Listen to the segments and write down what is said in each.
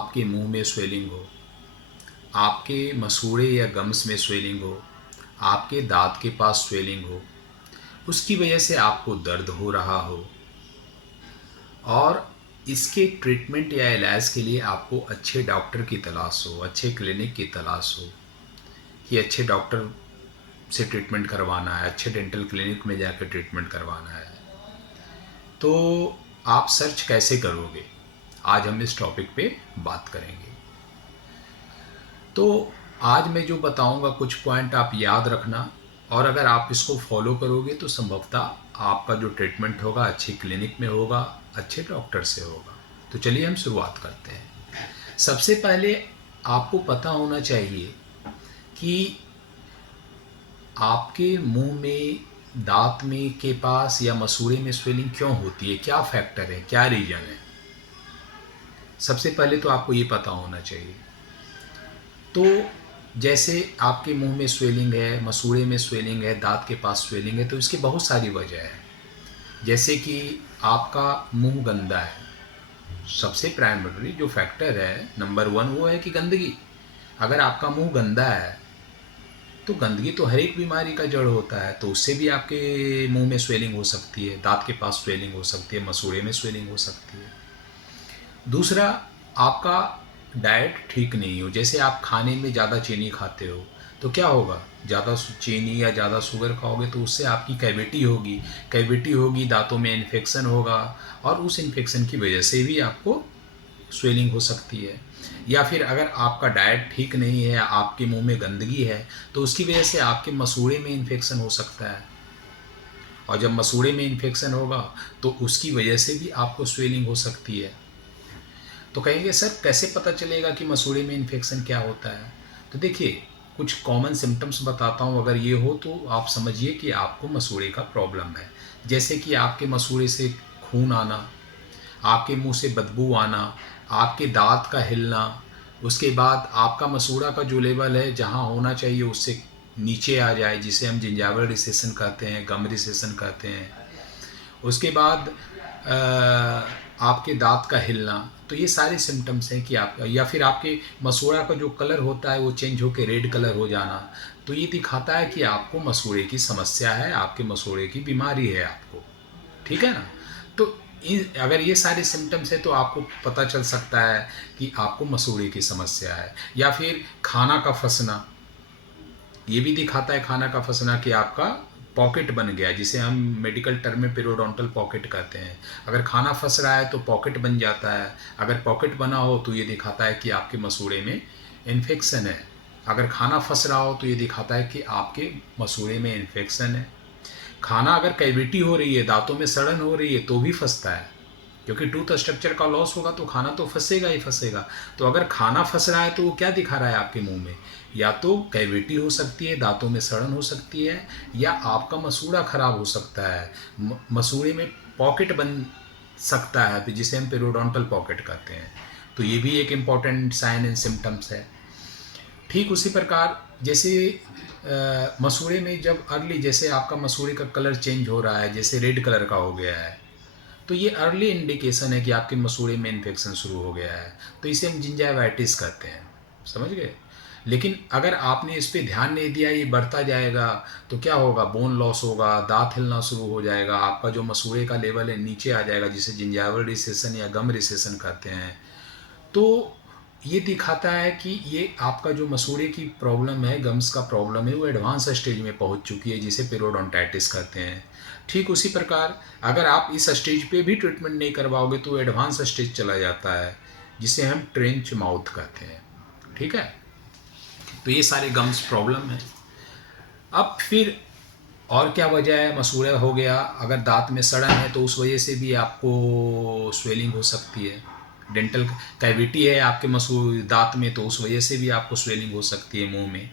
आपके मुंह में स्वेलिंग हो, आपके मसूड़े या गम्स में स्वेलिंग हो, आपके दांत के पास स्वेलिंग हो, उसकी वजह से आपको दर्द हो रहा हो, और इसके ट्रीटमेंट या इलाज के लिए आपको अच्छे डॉक्टर की तलाश हो, अच्छे क्लिनिक की तलाश हो कि अच्छे डॉक्टर से ट्रीटमेंट करवाना है, अच्छे डेंटल क्लिनिक में जाकर ट्रीटमेंट करवाना है, तो आप सर्च कैसे करोगे? आज हम इस टॉपिक पे बात करेंगे। तो आज मैं जो बताऊंगा कुछ पॉइंट आप याद रखना, और अगर आप इसको फॉलो करोगे तो संभवतः आपका जो ट्रीटमेंट होगा अच्छी क्लिनिक में होगा, अच्छे डॉक्टर से होगा। तो चलिए हम शुरुआत करते हैं। सबसे पहले आपको पता होना चाहिए कि आपके मुंह में, दांत में के पास या मसूड़े में स्वेलिंग क्यों होती है, क्या फैक्टर है, क्या रीजन है। सबसे पहले तो आपको ये पता होना चाहिए। तो जैसे आपके मुंह में स्वेलिंग है, मसूड़े में स्वेलिंग है, दांत के पास स्वेलिंग है, तो इसकी बहुत सारी वजह है। जैसे कि आपका मुंह गंदा है, सबसे प्राइमरी जो फैक्टर है नंबर 1 वो है कि गंदगी। अगर आपका मुंह गंदा है तो गंदगी तो हर एक बीमारी का जड़ होता है, तो उससे भी आपके मुंह में स्वेलिंग हो सकती है, दांत के पास स्वेलिंग हो सकती है, मसूड़े में स्वेलिंग हो सकती है। दूसरा, आपका डाइट ठीक नहीं हो, जैसे आप खाने में ज़्यादा चीनी खाते हो तो क्या होगा, ज़्यादा चीनी या ज़्यादा शुगर खाओगे तो उससे आपकी कैविटी होगी, कैविटी होगी, दांतों में इन्फेक्शन होगा, और उस इन्फेक्शन की वजह से भी आपको स्वेलिंग हो सकती है। या फिर अगर आपका डाइट ठीक नहीं है, आपके मुंह में गंदगी है, तो उसकी वजह से आपके मसूड़े में इन्फेक्शन हो सकता है, और जब मसूड़े में इन्फेक्शन होगा तो उसकी वजह से भी आपको स्वेलिंग हो सकती है। तो कहेंगे सर कैसे पता चलेगा कि मसूड़े में इन्फेक्शन क्या होता है? तो देखिए, कुछ कॉमन सिम्टम्स बताता हूँ, अगर ये हो तो आप समझिए कि आपको मसूड़े का प्रॉब्लम है। जैसे कि आपके मसूड़े से खून आना, आपके मुंह से बदबू आना, आपके दांत का हिलना, उसके बाद आपका मसूड़ा का जो लेवल है जहाँ होना चाहिए उससे नीचे आ जाए, जिसे हम जिंजाइवल रिसेशन कहते हैं, गम रिसेशन कहते हैं। उसके बाद आपके दांत का हिलना, तो ये सारे सिम्टम्स हैं कि आप, या फिर आपके मसूड़ा का जो कलर होता है वो चेंज होकर रेड कलर हो जाना, तो ये दिखाता है कि आपको मसूड़े की समस्या है, आपके मसूड़े की बीमारी है आपको। ठीक है ना? तो अगर ये सारे सिम्टम्स है तो आपको पता चल सकता है कि आपको मसूड़े की समस्या है। या फिर खाना का फंसना, ये भी दिखाता है खाना का फंसना कि आपका पॉकेट बन गया, जिसे हम मेडिकल टर्म में पेरोडोंटल पॉकेट कहते हैं। अगर खाना फंस रहा है तो पॉकेट बन जाता है, अगर पॉकेट बना हो तो ये दिखाता है कि आपके मसूड़े में इन्फेक्शन है। अगर खाना फंस रहा हो तो ये दिखाता है कि आपके मसूड़े में इन्फेक्शन है। खाना अगर कैविटी हो रही है, दांतों में सड़न हो रही है, तो भी फंसता है, क्योंकि टूथ स्ट्रक्चर का लॉस होगा तो खाना तो फंसेगा ही फंसेगा। तो अगर खाना फंस रहा है तो वो क्या दिखा रहा है आपके मुंह में, या तो कैविटी हो सकती है, दांतों में सड़न हो सकती है, या आपका मसूड़ा खराब हो सकता है, मसूड़े में पॉकेट बन सकता है, जिसे हम पेरोडोंटल पॉकेट कहते हैं। तो ये भी एक इम्पॉर्टेंट साइन एंड सिम्टम्स है। ठीक उसी प्रकार जैसे मसूड़े में जब अर्ली, जैसे आपका मसूड़े का कलर चेंज हो रहा है, जैसे रेड कलर का हो गया है, तो ये अर्ली इंडिकेशन है कि आपके मसूड़े में इन्फेक्शन शुरू हो गया है, तो इसे हम जिंजाइवाइटिस कहते हैं। समझ गए? लेकिन अगर आपने इस पर ध्यान नहीं दिया, ये बढ़ता जाएगा तो क्या होगा, बोन लॉस होगा, दांत हिलना शुरू हो जाएगा, आपका जो मसूड़े का लेवल है नीचे आ जाएगा, जिसे जिंजाइवल रिसेशन या गम रिसेशन कहते हैं। तो ये दिखाता है कि ये आपका जो मसूड़े की प्रॉब्लम है, गम्स का प्रॉब्लम है, वो एडवांस स्टेज में पहुंच चुकी है, जिसे पेरोडोंटाइटिस कहते हैं। ठीक उसी प्रकार अगर आप इस स्टेज पे भी ट्रीटमेंट नहीं करवाओगे तो एडवांस स्टेज चला जाता है, जिसे हम ट्रेंच माउथ कहते हैं। ठीक है? तो ये सारे गम्स प्रॉब्लम है। अब फिर और क्या वजह है, मसूड़ा हो गया, अगर दांत में सड़न है तो उस वजह से भी आपको स्वेलिंग हो सकती है। डेंटल कैविटी है आपके दांत में, तो उस वजह से भी आपको स्वेलिंग हो सकती है मुंह में।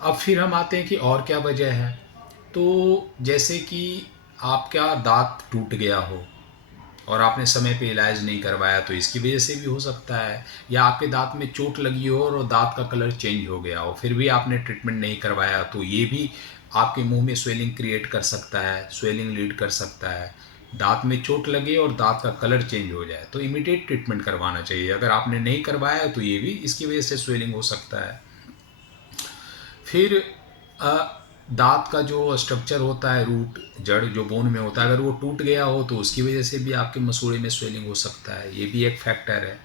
अब फिर हम आते हैं कि और क्या वजह है। तो जैसे कि आपका दांत टूट गया हो और आपने समय पे इलाज नहीं करवाया, तो इसकी वजह से भी हो सकता है। या आपके दांत में चोट लगी हो और दांत का कलर चेंज हो गया हो, फिर भी आपने ट्रीटमेंट नहीं करवाया, तो ये भी आपके मुंह में स्वेलिंग क्रिएट कर सकता है, स्वेलिंग लीड कर सकता है। दांत में चोट लगे और दांत का कलर चेंज हो जाए तो इमीडिएट ट्रीटमेंट करवाना चाहिए। अगर आपने नहीं करवाया तो ये भी इसकी वजह से स्वेलिंग हो सकता है। फिर दांत का जो स्ट्रक्चर होता है, रूट जड़ जो बोन में होता है, अगर वो टूट गया हो तो उसकी वजह से भी आपके मसूड़े में स्वेलिंग हो सकता है, ये भी एक फैक्टर है।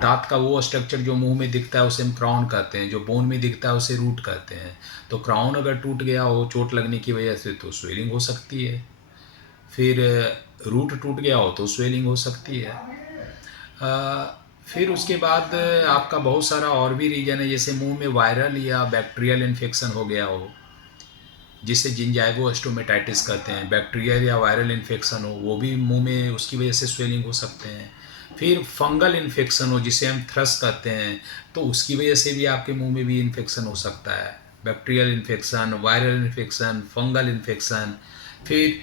दांत का वो स्ट्रक्चर जो मुंह में दिखता है उसे हम क्राउन कहते हैं, जो बोन में दिखता है उसे रूट कहते हैं। तो क्राउन अगर टूट गया हो चोट लगने की वजह से तो स्वेलिंग हो सकती है। फिर रूट टूट गया हो तो स्वेलिंग हो सकती है। फिर उसके बाद आपका बहुत सारा और भी रीजन है, जैसे मुंह में वायरल या बैक्टीरियल इन्फेक्शन हो गया हो, जिसे जिंजाइगो स्टोमेटाइटिस कहते हैं। बैक्टीरियल या वायरल इन्फेक्शन हो वो भी मुंह में, उसकी वजह से स्वेलिंग हो सकते हैं। फिर फंगल इन्फेक्शन हो जिसे हम थ्रस कहते हैं, तो उसकी वजह से भी आपके मुंह में भी इन्फेक्शन हो सकता है। Bacterial infection, viral infection, fungal infection. फिर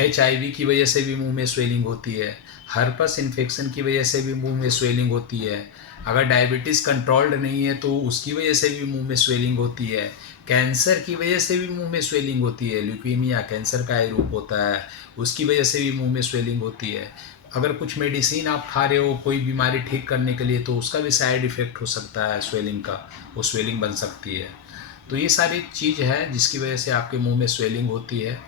HIV की वजह से भी मुंह में स्वेलिंग होती है। हर्पस इन्फेक्शन की वजह से भी मुंह में स्वेलिंग होती है। अगर डायबिटीज़ कंट्रोल्ड नहीं है तो उसकी वजह से भी मुंह में स्वेलिंग होती है। कैंसर की वजह से भी मुंह में स्वेलिंग होती है। ल्यूकीमिया कैंसर का एक रूप होता है, उसकी वजह से भी मुंह में स्वेलिंग होती है। अगर कुछ मेडिसिन आप खा रहे हो कोई बीमारी ठीक करने के लिए तो उसका भी साइड इफ़ेक्ट हो सकता है स्वेलिंग का, वो स्वेलिंग बन सकती है। तो ये सारी चीज़ है जिसकी वजह से आपके मुंह में स्वेलिंग होती है।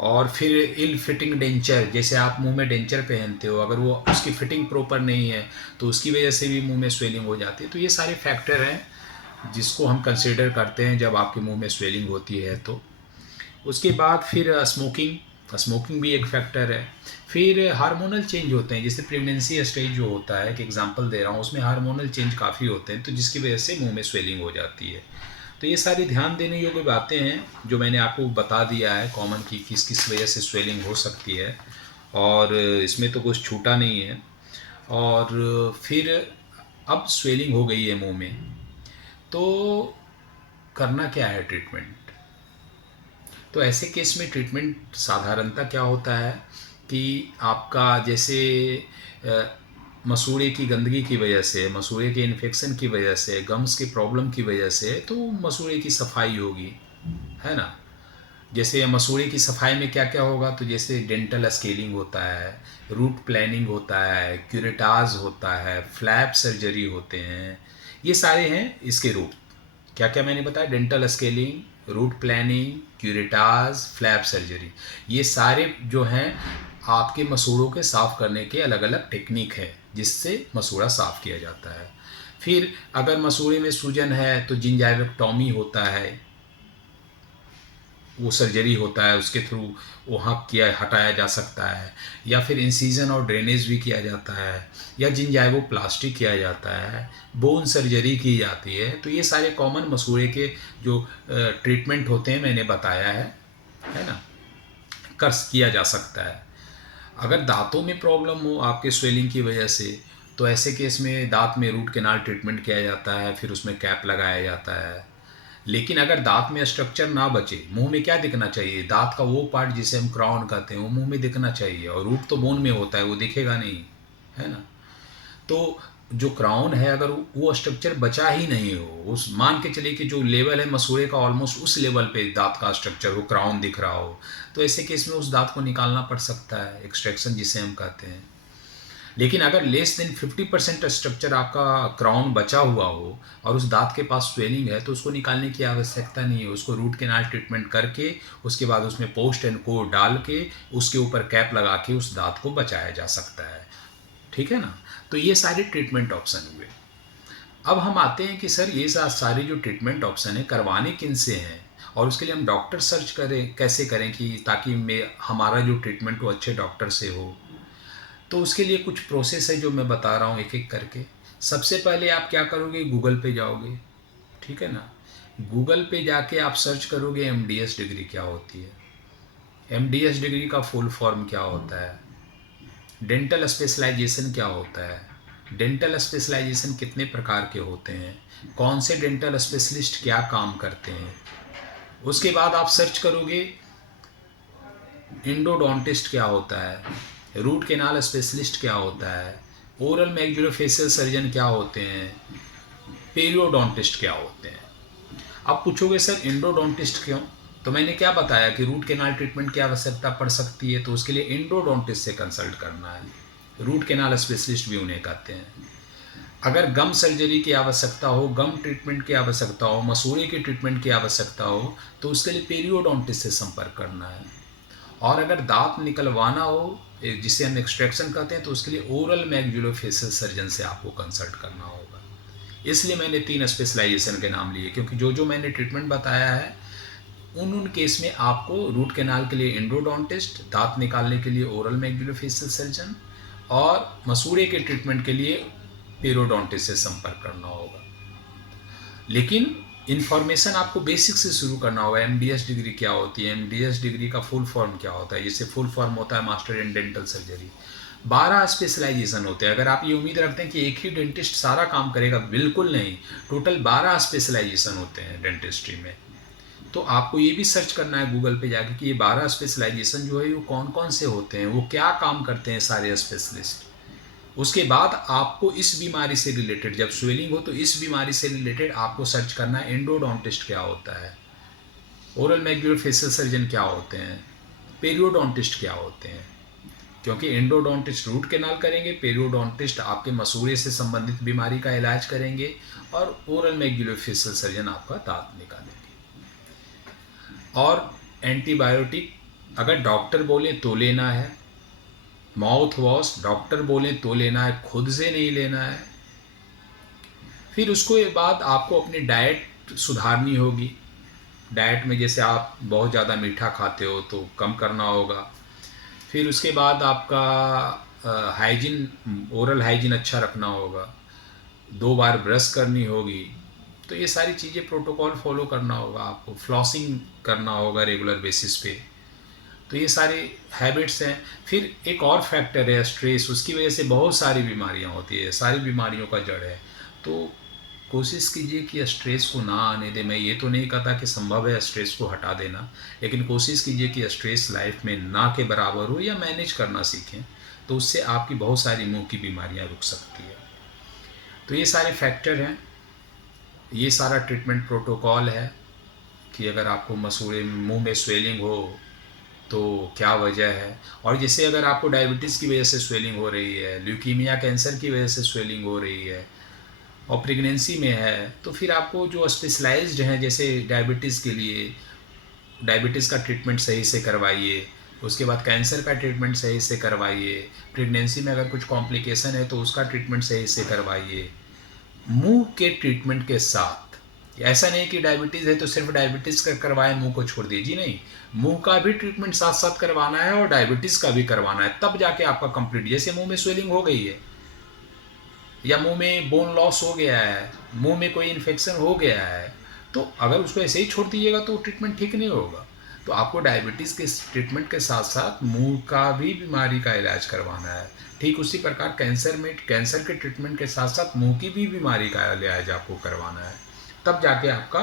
और फिर इल फिटिंग डेंचर, जैसे आप मुंह में डेंचर पहनते हो, अगर वो उसकी फिटिंग प्रॉपर नहीं है तो उसकी वजह से भी मुंह में स्वेलिंग हो जाती है। तो ये सारे फैक्टर हैं जिसको हम कंसिडर करते हैं जब आपके मुंह में स्वेलिंग होती है। तो उसके बाद फिर स्मोकिंग भी एक फैक्टर है। फिर हार्मोनल चेंज होते हैं, जैसे प्रेगनेंसी स्टेज जो होता है, एक एग्जांपल दे रहा हूँ, उसमें हार्मोनल चेंज काफ़ी होते हैं तो जिसकी वजह से मुंह में स्वेलिंग हो जाती है। तो ये सारी ध्यान देने योग्य बातें हैं जो मैंने आपको बता दिया है कॉमन की किस किस वजह से स्वेलिंग हो सकती है, और इसमें तो कुछ छूटा नहीं है। और फिर अब स्वेलिंग हो गई है मुंह में तो करना क्या है ट्रीटमेंट। तो ऐसे केस में ट्रीटमेंट साधारणतः क्या होता है कि आपका जैसे अ, मसूड़े की गंदगी की वजह से, मसूड़े के इन्फेक्शन की वजह से, गम्स की प्रॉब्लम की वजह से तो मसूड़े की सफाई होगी, है ना। जैसे मसूड़े की सफाई में क्या क्या होगा, तो जैसे डेंटल स्केलिंग होता है, रूट प्लानिंग होता है, क्यूरेटाज होता है, फ्लैप सर्जरी होते हैं। ये सारे हैं इसके रूप। क्या क्या मैंने बताया, dental scaling, root planing, curettage, flap surgery, ये सारे जो हैं आपके मसूड़ों के साफ़ करने के अलग अलग टेक्निक है जिससे मसूड़ा साफ़ किया जाता है। फिर अगर मसूड़े में सूजन है तो जिंजाइवेक्टॉमी होता है, वो सर्जरी होता है, उसके थ्रू वहाँ किया हटाया जा सकता है। या फिर इंसीजन और ड्रेनेज भी किया जाता है, या जिंजाइवोप्लास्टी किया जाता है, बोन सर्जरी की जाती है। तो ये सारे कॉमन मसूड़े के जो ट्रीटमेंट होते हैं मैंने बताया है ना, कर किया जा सकता है। अगर दांतों में प्रॉब्लम हो आपके स्वेलिंग की वजह से तो ऐसे केस में दांत में रूट कैनाल ट्रीटमेंट किया जाता है, फिर उसमें कैप लगाया जाता है। लेकिन अगर दांत में स्ट्रक्चर ना बचे, मुंह में क्या दिखना चाहिए, दांत का वो पार्ट जिसे हम क्राउन कहते हैं वो मुंह में दिखना चाहिए, और रूट तो बोन में होता है वो दिखेगा नहीं, है ना। तो जो क्राउन है अगर वो स्ट्रक्चर बचा ही नहीं हो, उस मान के चलिए कि जो लेवल है मसूड़े का ऑलमोस्ट उस लेवल पे दांत का स्ट्रक्चर वो क्राउन दिख रहा हो, तो ऐसे केस में उस दांत को निकालना पड़ सकता है, एक्सट्रैक्शन जिसे हम कहते हैं। लेकिन अगर लेस देन 50% स्ट्रक्चर आपका क्राउन बचा हुआ हो और उस दांत के पास स्वेलिंग है तो उसको निकालने की आवश्यकता नहीं है, उसको रूट कैनाल ट्रीटमेंट करके उसके बाद उसमें पोस्ट एंड कोर डाल के उसके ऊपर कैप लगा के उस दांत को बचाया जा सकता है, ठीक है ना। तो ये सारे ट्रीटमेंट ऑप्शन हुए। अब हम आते हैं कि सर ये सारे जो ट्रीटमेंट ऑप्शन है करवाने किन से हैं, और उसके लिए हम डॉक्टर सर्च करें कैसे करें कि ताकि हमारा जो ट्रीटमेंट वो अच्छे डॉक्टर से हो। तो उसके लिए कुछ प्रोसेस है जो मैं बता रहा हूँ एक एक करके। सबसे पहले आप क्या करोगे, गूगल पे जाओगे, ठीक है ना। गूगल पे जाके आप सर्च करोगे MDS डिग्री क्या होती है, MDS डिग्री का फुल फॉर्म क्या होता है, डेंटल स्पेशलाइजेशन क्या होता है, डेंटल स्पेशलाइजेशन कितने प्रकार के होते हैं, कौन से डेंटल स्पेशलिस्ट क्या काम करते हैं। उसके बाद आप सर्च करोगे इंडोडोंटिस्ट क्या होता है, रूट केनाल स्पेशलिस्ट क्या होता है, ओरल मैक्सिलोफेशियल सर्जन क्या होते हैं, पेरियोडोंटिस्ट क्या होते हैं। आप पूछोगे सर इंडोडोंटिस्ट क्यों, तो मैंने क्या बताया कि रूट कैनाल ट्रीटमेंट की आवश्यकता पड़ सकती है, तो उसके लिए एंडोडोंटिस्ट से कंसल्ट करना है। रूट कैनाल स्पेशलिस्ट भी उन्हें कहते हैं। अगर गम सर्जरी की आवश्यकता हो, गम ट्रीटमेंट की आवश्यकता हो, मसूड़े की ट्रीटमेंट की आवश्यकता हो, तो उसके लिए पेरियोडोंटिस्ट से संपर्क करना है। और अगर दांत निकलवाना हो, जिसे हम एक्सट्रैक्शन कहते हैं, तो उसके लिए ओरल मैक्सिलोफेशियल सर्जन से आपको कंसल्ट करना होगा। इसलिए मैंने 3 स्पेशलाइजेशन के नाम लिए, क्योंकि जो जो मैंने ट्रीटमेंट बताया है उन केस में आपको रूट कैनाल के लिए एंडोडोंटिस्ट, दांत निकालने के लिए ओरल मैक्सिलोफेशियल सर्जन और मसूड़े के ट्रीटमेंट के लिए पेरियोडोंटिस्ट से संपर्क करना होगा। लेकिन इन्फॉर्मेशन आपको बेसिक से शुरू करना होगा। एमडीएस डिग्री क्या होती है, एमडीएस डिग्री का फुल फॉर्म क्या होता है। जैसे फुल फॉर्म होता है master in dental surgery. 12 specialization होते हैं। अगर आप ये उम्मीद रखते हैं कि एक ही डेंटिस्ट सारा काम करेगा, बिल्कुल नहीं। टोटल 12 स्पेशलाइजेशन होते हैं डेंटिस्ट्री में। तो आपको ये भी सर्च करना है गूगल पे जाके कि ये 12 स्पेशलाइजेशन जो है वो कौन कौन से होते हैं, वो क्या काम करते हैं सारे स्पेशलिस्ट। उसके बाद आपको इस बीमारी से रिलेटेड, जब स्वेलिंग हो तो इस बीमारी से रिलेटेड आपको सर्च करना है एंडोडोंटिस्ट क्या होता है, ओरल मैक्सिलोफेशियल सर्जन क्या होते हैं, पेरियोडोंटिस्ट क्या होते हैं। क्योंकि एंडोडोंटिस्ट रूट कैनाल करेंगे, पेरियोडोंटिस्ट आपके मसूड़े से संबंधित बीमारी का इलाज करेंगे और ओरल मैक्सिलोफेशियल सर्जन आपका दांत निकालेंगे। और एंटीबायोटिक अगर डॉक्टर बोले तो लेना है, माउथ वॉश डॉक्टर बोले तो लेना है, खुद से नहीं लेना है। फिर उसको बाद आपको अपनी डाइट सुधारनी होगी। डाइट में जैसे आप बहुत ज़्यादा मीठा खाते हो तो कम करना होगा। फिर उसके बाद आपका हाइजीन, ओरल हाइजीन अच्छा रखना होगा। 2 बार ब्रश करनी होगी। तो ये सारी चीज़ें प्रोटोकॉल फॉलो करना होगा आपको। फ्लॉसिंग करना होगा रेगुलर बेसिस पे। तो ये सारे हैबिट्स हैं। फिर एक और फैक्टर है स्ट्रेस, उसकी वजह से बहुत सारी बीमारियां होती है, सारी बीमारियों का जड़ है। तो कोशिश कीजिए कि स्ट्रेस को ना आने दें। मैं ये तो नहीं कहता कि संभव है स्ट्रेस को हटा देना, लेकिन कोशिश कीजिए कि स्ट्रेस लाइफ में ना के बराबर हो या मैनेज करना सीखें, तो उससे आपकी बहुत सारी मुंह की बीमारियां रुक सकती है। तो ये सारे फैक्टर हैं, ये सारा ट्रीटमेंट प्रोटोकॉल है कि अगर आपको मसूड़े मुंह में स्वेलिंग हो तो क्या वजह है। और जैसे अगर आपको डायबिटीज़ की वजह से स्वेलिंग हो रही है, ल्यूकीमिया कैंसर की वजह से स्वेलिंग हो रही है और प्रेगनेंसी में है, तो फिर आपको जो स्पेशलाइज्ड हैं, जैसे डायबिटीज़ के लिए डायबिटीज़ का ट्रीटमेंट सही से करवाइए। उसके बाद कैंसर का ट्रीटमेंट सही से करवाइए। प्रेगनेंसी में अगर कुछ कॉम्प्लिकेशन है तो उसका ट्रीटमेंट सही से करवाइए। मुंह के ट्रीटमेंट के साथ, ऐसा नहीं कि डायबिटीज़ है तो सिर्फ डायबिटीज़ का करवाएं, मुंह को छोड़ दीजिए, नहीं। मुंह का भी ट्रीटमेंट साथ साथ करवाना है और डायबिटीज़ का भी करवाना है, तब जाके आपका कंप्लीट। जैसे मुंह में स्वेलिंग हो गई है या मुंह में बोन लॉस हो गया है, मुंह में कोई इन्फेक्शन हो गया है, तो अगर उसको ऐसे ही छोड़ दीजिएगा तो ट्रीटमेंट ठीक नहीं होगा। तो आपको डायबिटीज़ के ट्रीटमेंट के साथ साथ मुंह का भी बीमारी का इलाज करवाना है। ठीक उसी प्रकार कैंसर में कैंसर के ट्रीटमेंट के साथ साथ मुंह की भी बीमारी का इलाज आपको करवाना है, तब जाके आपका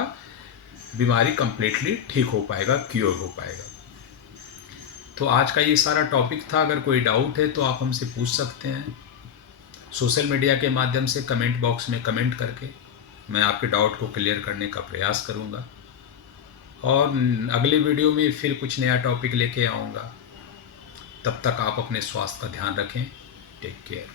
बीमारी कंप्लीटली ठीक हो पाएगा, क्योर हो पाएगा। तो आज का ये सारा टॉपिक था। अगर कोई डाउट है तो आप हमसे पूछ सकते हैं सोशल मीडिया के माध्यम से, कमेंट बॉक्स में कमेंट करके। मैं आपके डाउट को क्लियर करने का प्रयास करूँगा और अगले वीडियो में फिर कुछ नया टॉपिक लेके आऊँगा। तब तक आप अपने स्वास्थ्य का ध्यान रखें। Take care.